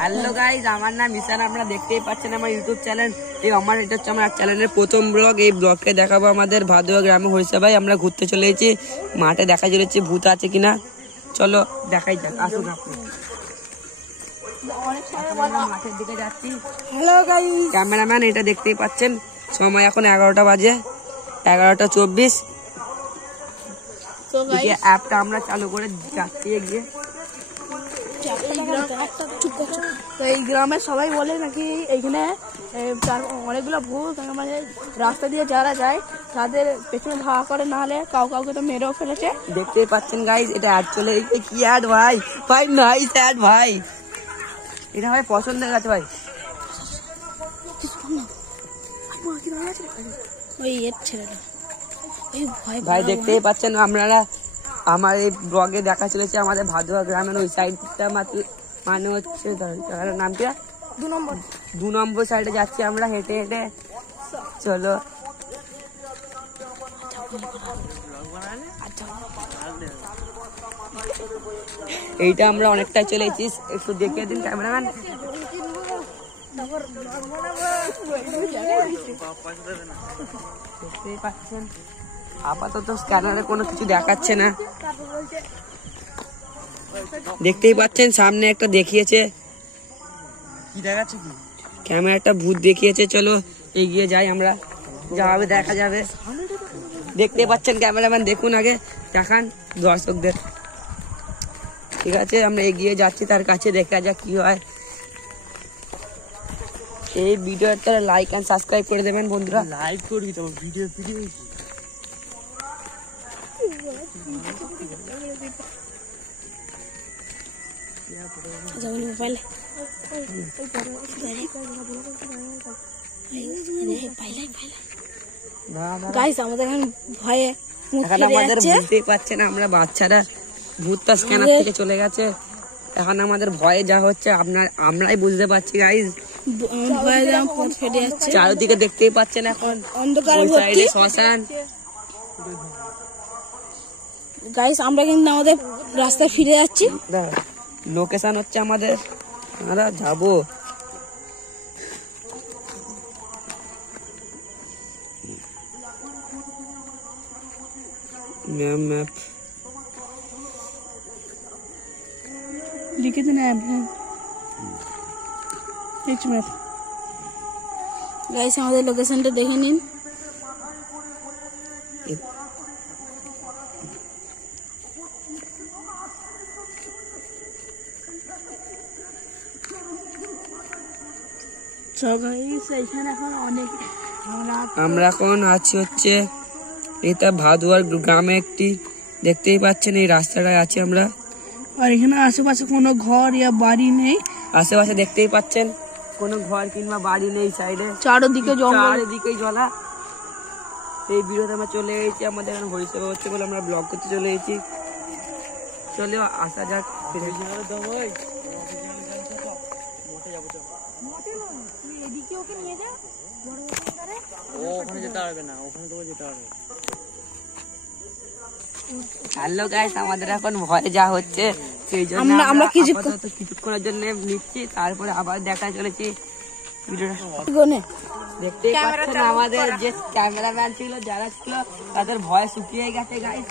Hello guys, আমার নাম ঈশান। আপনারা দেখতেই পাচ্ছেন আমার ইউটিউব চ্যানেল। আমার এটা হচ্ছে আমার চ্যানেলের প্রথম ব্লগ। এই ব্লগকে দেখাবো আমাদের ভাদুয়া গ্রামে হয়েছে ভাই। আমরা ঘুরতে চলে এসেছি মাঠে, দেখা চলেছি ভূত আছে কিনা। চলো দেখাই যাক, আসুন আপনি। মাঠের দিকে যাচ্ছি। হ্যালো গাইজ, ক্যামেরাম্যান এটা দেখতেই পাচ্ছেন। সময় এখন 11টা বাজে, 11:24। অ্যাপটা আমরা চালু করে যাচ্ছি এগিয়ে। তো এই গ্রামে সবাই বলে নাকি এইখানে অনেকগুলো ভূত, মানে রাস্তা দিয়ে যারা যায় তাদের পেছনে ধাওয়া করে, না হলে কাউকে তো মেরেও ফেলেছে। দেখতেই পাচ্ছেন গাইজ, এটা অ্যাড চলে এসেছে। কি অ্যাড ভাই, ভাই নাইস অ্যাড ভাই, এটা ভাই পছন্দ হয়ে গেছে ভাই। ভাই দেখতেই পাচ্ছেন আপনারা, আমার এই ব্লগে দেখা চলেছে আমাদের ভাদুয়া গ্রামের ওই সাইডটা, মানে হচ্ছে নাম কি 2 নম্বর সাইডে যাচ্ছি আমরা হেঁটে হেঁটে। চলো এইটা আমরা অনেকটাই চলে এসেছি, একটু দেখিয়ে দিন ক্যামেরাম্যান। দেখতেই পাচ্ছেন আপাতত স্ক্যানারে কোনো কিছু দেখাচ্ছে না। দেখতেই পাচ্ছেন সামনে একটা দেখিয়েছে, কি দেখাচ্ছে, কি ক্যামেরা একটা ভূত দেখিয়েছে। চলো এগিয়ে যাই আমরা, যাবে দেখা যাবে। দেখতে পাচ্ছেন ক্যামেরাম্যান, দেখুন আগে দেখান দর্শকদের। ঠিক আছে, আমরা এগিয়ে যাচ্ছি তার কাছে, দেখা যাক কি হয়। এই ভিডিওটা লাইক এন্ড সাবস্ক্রাইব করে দেবেন বন্ধুরা। লাইক করবি তো ভিডিও আমাদের ভয়ে আমাদের বুঝতেই পারছেন আমরা বাচ্চারা, ভূতটা স্ক্যানার থেকে চলে গেছে। এখন আমাদের ভয়ে যা হচ্ছে আমরাই বুঝতে পারছি গাইজ। চারিদিকে দেখতেই পাচ্ছেন এখন অন্ধকার, শ্মশান। গাইস আমরা কিন্তু আমাদের রাস্তায় ফিরে যাচ্ছি। লোকেশন হচ্ছে আমাদের, আমরা যাবো ম্যাপ লিখে দিন গাইস, আমাদের লোকেশনটা দেখে নিন। আমরা এখন আছি হচ্ছে এটা ভাদুয়ার গ্রামে একটি, দেখতেই পাচ্ছেন এই রাস্তাটায় আছি আমরা। আর এখানে আশেপাশে কোনো ঘর ইয়া বাড়ি নেই, আশেপাশে দেখতেই পাচ্ছেন কোনো ঘর কিংবা বাড়ি নেই। সাইডে চারিদিকে জঙ্গল, চারিদিকেই জলা। এই ভিডিওতে আমরা চলে এসেছি, আমাদের এখন হরিসভা হচ্ছে বলে আমরা ব্লগ করতে চলে এসেছি। চলো আসা যাক। হ্যালো গাইস, আমাদের এখন ভয় যা হচ্ছে সেই জন্য আমরা কিছুক্ষণের জন্য নিচ্ছি, তারপরে আবার দেখা চলেছি ভিডিওটা। দেখতেই পাচ্ছেন আমাদের যে ক্যামেরাম্যান ছিল, যারা ছিল তাদের ভয় শুকিয়ে গেছে গাইস।